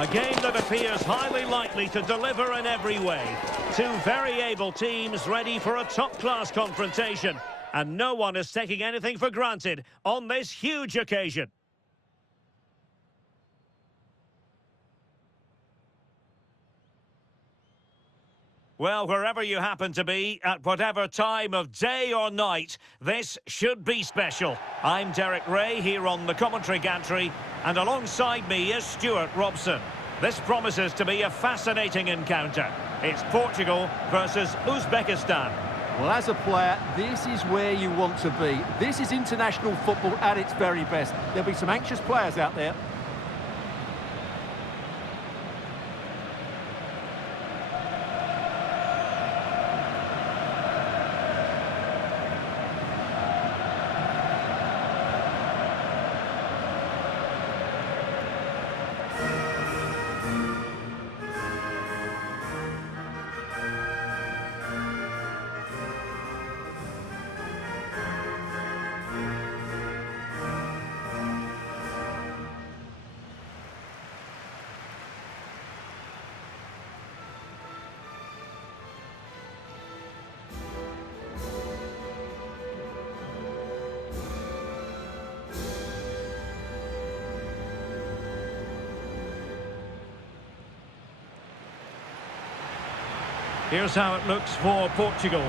A game that appears highly likely to deliver in every way. Two very able teams ready for a top-class confrontation. And no one is taking anything for granted on this huge occasion. Well, wherever you happen to be, at whatever time of day or night, this should be special. I'm Derek Ray here on the commentary gantry, and alongside me is Stuart Robson. This promises to be a fascinating encounter. It's Portugal versus Uzbekistan. Well, as a player, this is where you want to be. This is international football at its very best. There'll be some anxious players out there. Here's how it looks for Portugal.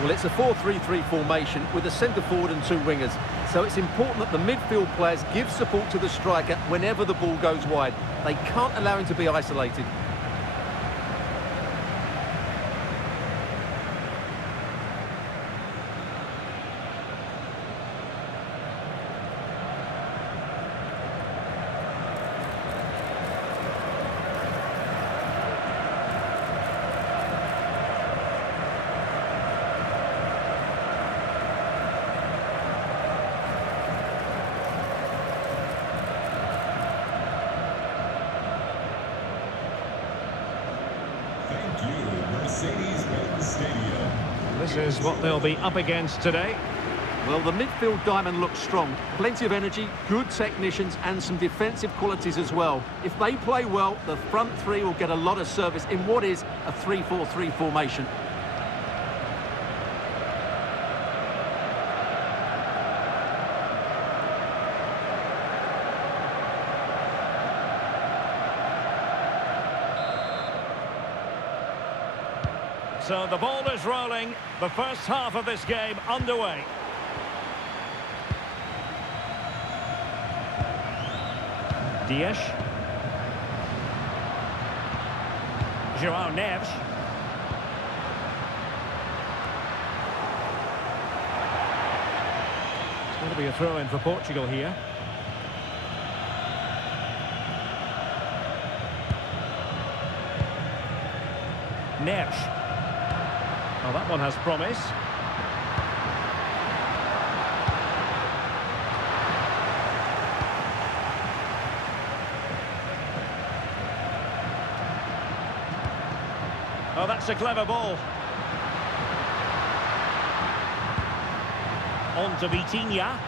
Well, it's a 4-3-3 formation with a centre forward and two wingers. So it's important that the midfield players give support to the striker whenever the ball goes wide. They can't allow him to be isolated. This is what they'll be up against today. Well, the midfield diamond looks strong. Plenty of energy, good technicians and some defensive qualities as well. If they play well, the front three will get a lot of service in what is a 3-4-3 formation. So the ball is rolling. The first half of this game underway. Dias. João Neves. It's going to be a throw-in for Portugal here. Neves. Oh, that one has promise. Oh, that's a clever ball. On to Vitinha.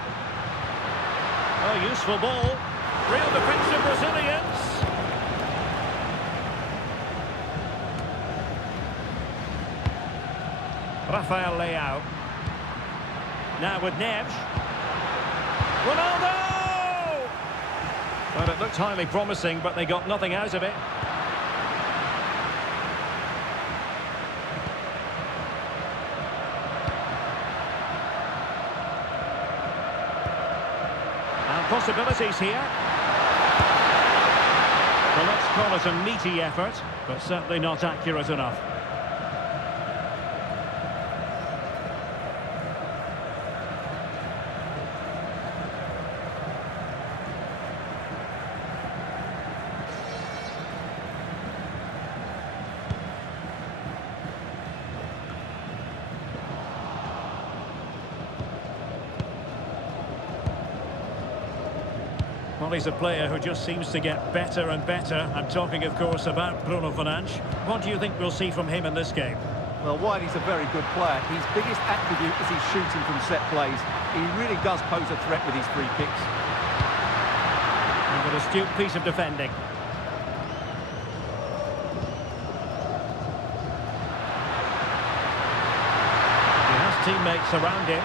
Oh, useful ball. Real defensive Brazilians. Rafael Leao. Now with Neves. Ronaldo! Well, it looked highly promising, but they got nothing out of it. And possibilities here. Well, let's call it a meaty effort, but certainly not accurate enough. Well, he's a player who just seems to get better and better. I'm talking, of course, about Bruno Fernandes. What do you think we'll see from him in this game? Well, while he's a very good player, his biggest attribute is his shooting from set plays. He really does pose a threat with his free kicks. And an astute piece of defending. teammates around him.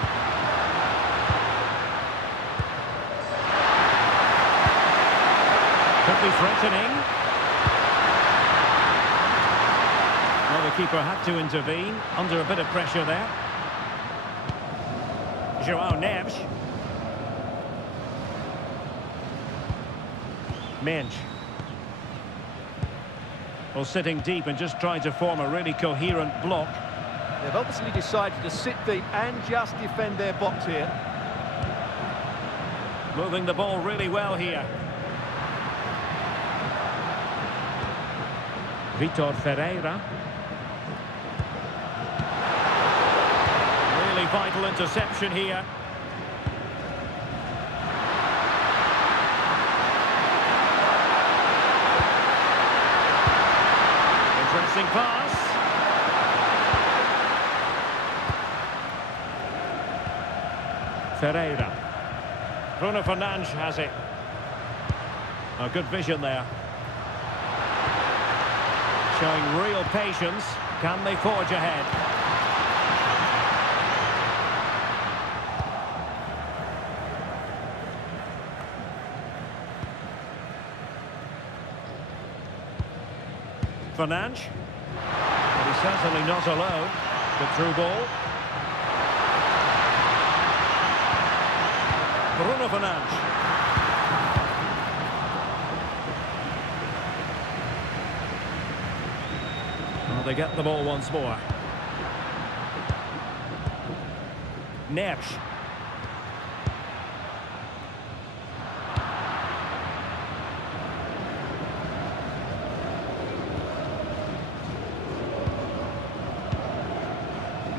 Could be threatening. Well, the keeper had to intervene under a bit of pressure there. João Neves. Mensch. Well, sitting deep and just trying to form a really coherent block. They've obviously decided to sit deep and just defend their box here. Moving the ball really well here. Vitor Ferreira. Really vital interception here. Interesting pass. Ferreira. Bruno Fernandes has it. A good vision there. Showing real patience. Can they forge ahead? Fernandes. But he's certainly not alone. Good through ball. Bruno Fernandes. Well, they get the ball once more. Neves.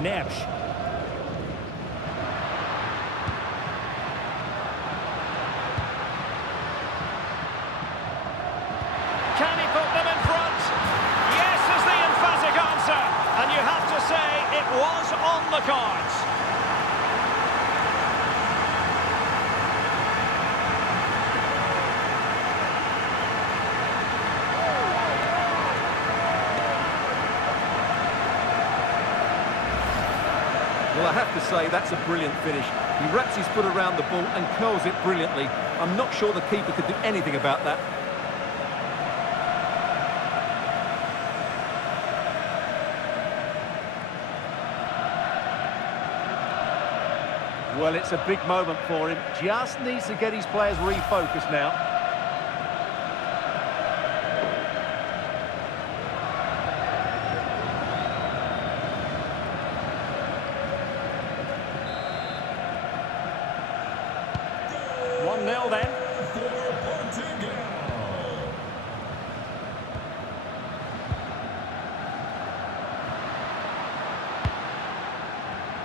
Neves. Can he put them in front? Yes is the emphatic answer. And you have to say it was on the cards. Well, I have to say, that's a brilliant finish. He wraps his foot around the ball and curls it brilliantly. I'm not sure the keeper could do anything about that. Well, it's a big moment for him. Just needs to get his players refocused now. Then.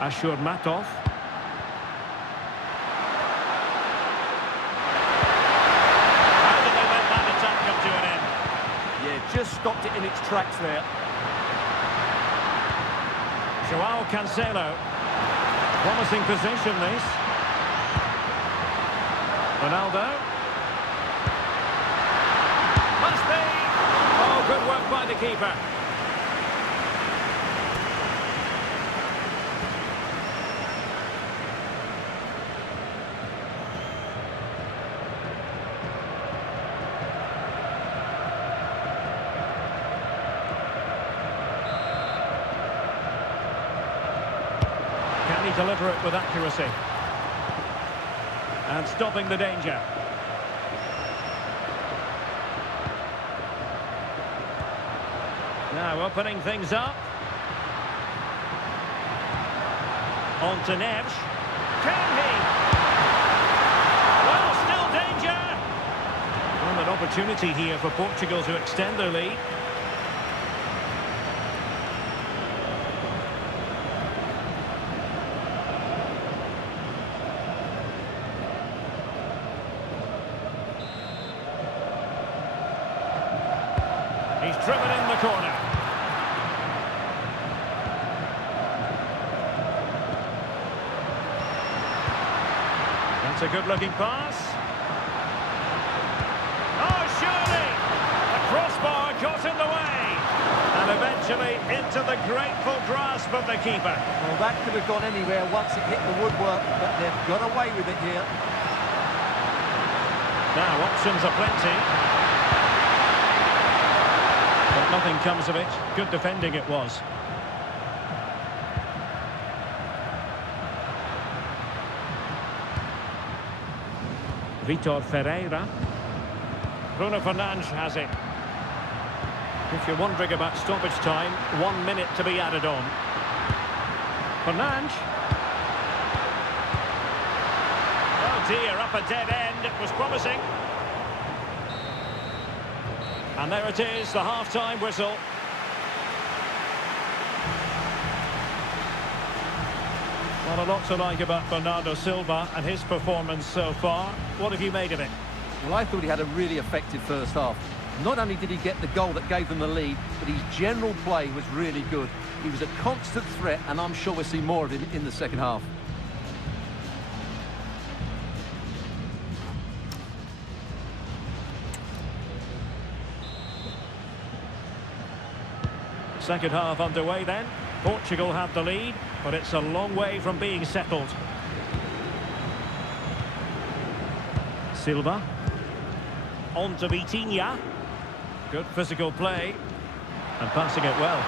Ashur Matov. How did they let that attack come to an end? Yeah, just stopped it in its tracks there. João Cancelo. Promising position, this. Ronaldo. Must be. Oh, good work by the keeper. Can he deliver it with accuracy? And stopping the danger. Now opening things up. On to Neves. Can he? Well, still danger. Well, an opportunity here for Portugal to extend their lead. He's driven in the corner. That's a good-looking pass. Oh, surely! The crossbar got in the way. And eventually eventually into the grateful grasp of the keeper. Well, that could have gone anywhere once it hit the woodwork, but they've got away with it here. Now, options are plenty. But nothing comes of it. Good defending it was. Vitor Ferreira. Bruno Fernandes has it. If you're wondering about stoppage time, 1 minute to be added on. Fernandes. Oh dear, up a dead end. It was promising. And there it is, the half-time whistle. Not a lot to like about Bernardo Silva and his performance so far. What have you made of it? Well, I thought he had a really effective first half. Not only did he get the goal that gave them the lead, but his general play was really good. He was a constant threat, and I'm sure we'll see more of him in the second half. Second half underway then. Portugal have the lead, but it's a long way from being settled. Silva. On to Vitinha. Good physical play. And passing it well.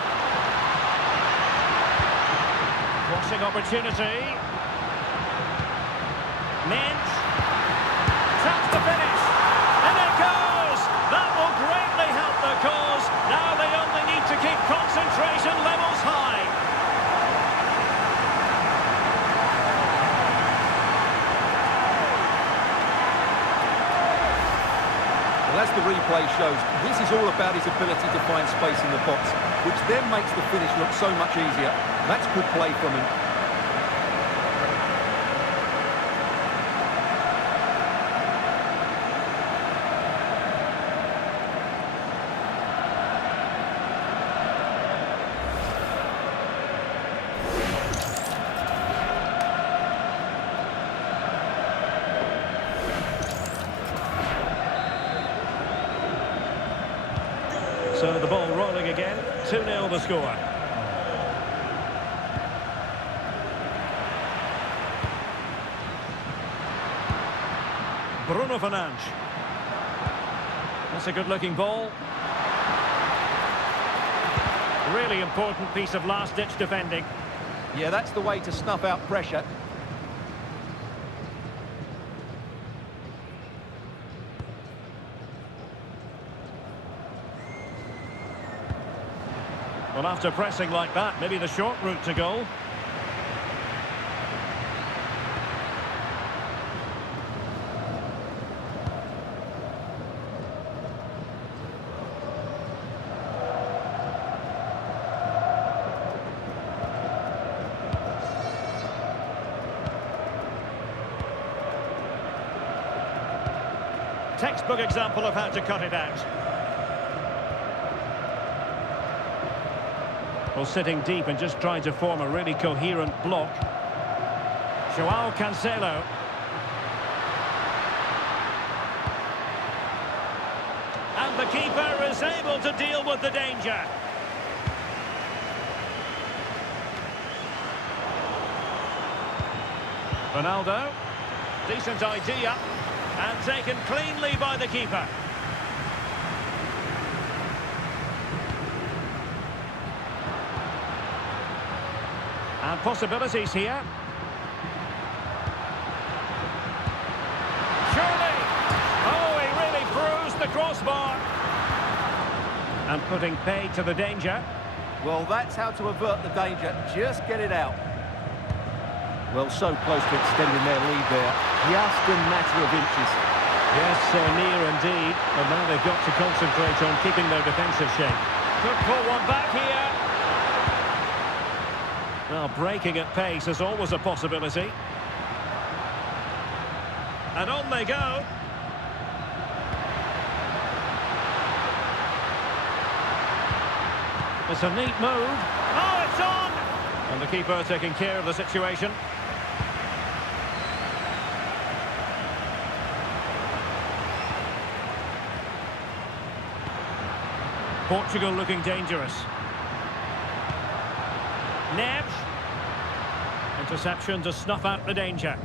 Crossing opportunity. Mint. Chance to finish. And it goes! That will greatly help the cause. Now they only need to keep concentration levels high. Well, as the replay shows, this is all about his ability to find space in the box, which then makes the finish look so much easier. That's good play from him. So the ball rolling again, 2-0 the score. Bruno Fernandes. That's a good-looking ball. Really important piece of last-ditch defending. Yeah, that's the way to snuff out pressure. Well, after pressing like that, maybe the short route to goal. Textbook example of how to cut it out. Well, sitting deep and just trying to form a really coherent block. João Cancelo. And the keeper is able to deal with the danger. Ronaldo. Decent idea. And taken cleanly by the keeper. And possibilities here. Surely! Oh, he really bruised the crossbar. And putting pay to the danger. Well, that's how to avert the danger. Just get it out. Well, so close to extending their lead there. Just a matter of inches. Yes, so near indeed. But now they've got to concentrate on keeping their defensive shape. Could pull one back here. Well, breaking at pace is always a possibility. And on they go. It's a neat move. Oh, it's on! And the keeper taking care of the situation. Portugal looking dangerous. Neves. Interception to snuff out the danger.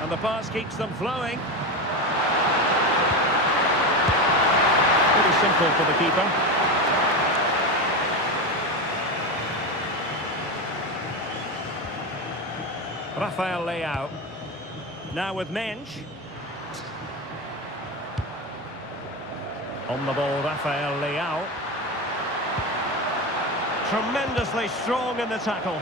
And the pass keeps them flowing. Pretty simple for the keeper. Rafael Leao. Now with Mensch. On the ball, Rafael Leao. Tremendously strong in the tackle.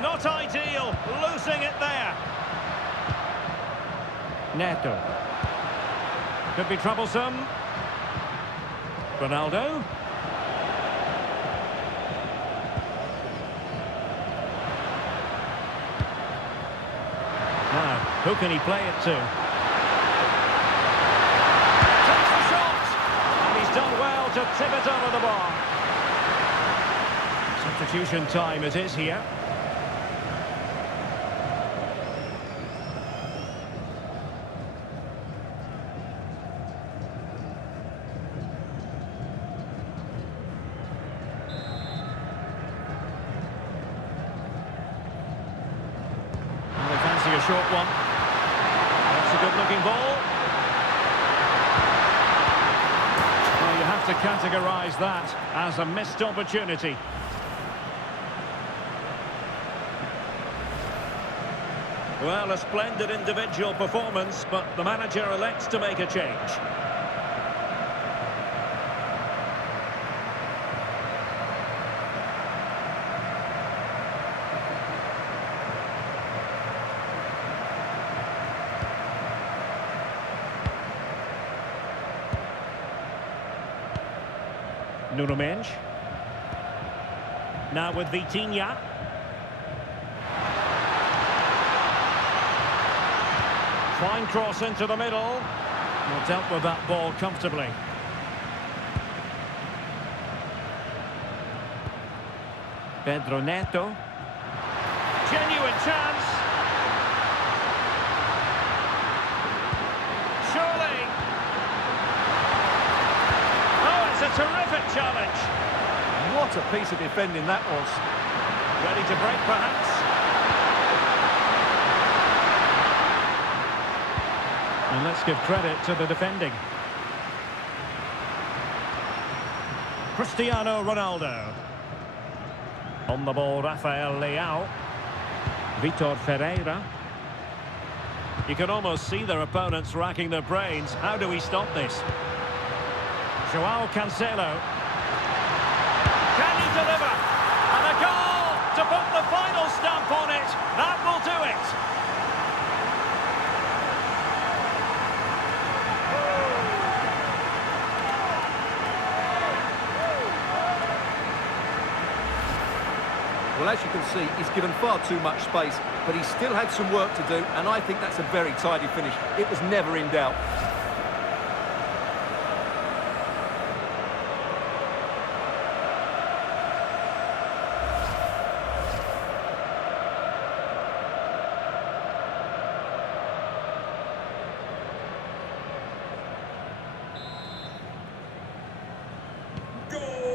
Not ideal, losing it there. Neto. Could be troublesome. Ronaldo. Now, who can he play it to? Takes the shot! And he's done well to tip it over the bar. Substitution time it is here. A short one. That's a good-looking ball. Well, you have to categorise that as a missed opportunity. Well, a splendid individual performance, but the manager elects to make a change. Nuno Mensch. Now with Vitinha. Fine cross into the middle. Well, dealt with that ball comfortably. Pedro Neto. Genuine chance. Surely. Oh, it's a terrific challenge. What a piece of defending that was. Ready to break, perhaps. And let's give credit to the defending. Cristiano Ronaldo. On the ball, Rafael Leao. Vitor Ferreira. You can almost see their opponents racking their brains. How do we stop this? Joao Cancelo. Can he deliver? And a goal to put the final stamp on it. That will do it. Well, as you can see, he's given far too much space, but he still had some work to do, and I think that's a very tidy finish. It was never in doubt.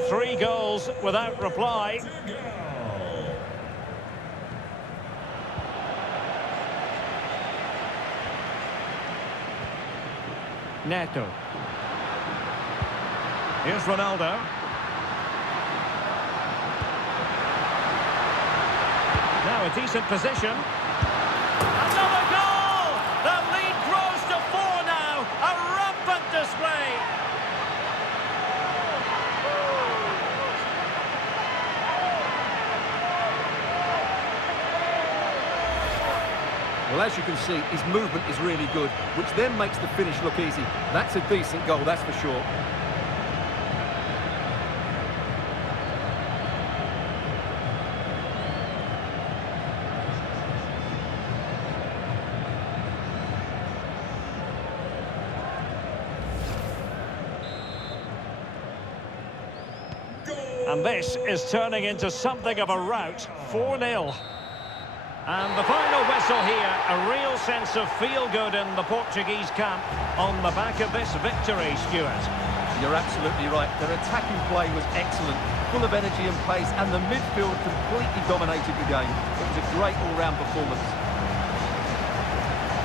Three goals without reply. Neto. Here's Ronaldo. Now a decent position. Another goal! The lead grows to 4 now. A rampant display. Well, as you can see, his movement is really good, which then makes the finish look easy. That's a decent goal, that's for sure. And this is turning into something of a rout, 4-0. And the final whistle here, a real sense of feel-good in the Portuguese camp on the back of this victory, Stuart. You're absolutely right. Their attacking play was excellent, full of energy and pace, and the midfield completely dominated the game. It was a great all-round performance.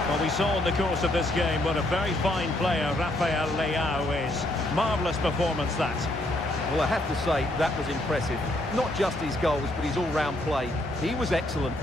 Well, we saw in the course of this game what a very fine player Rafael Leao is. Marvellous performance, that. Well, I have to say, that was impressive. Not just his goals, but his all-round play. He was excellent.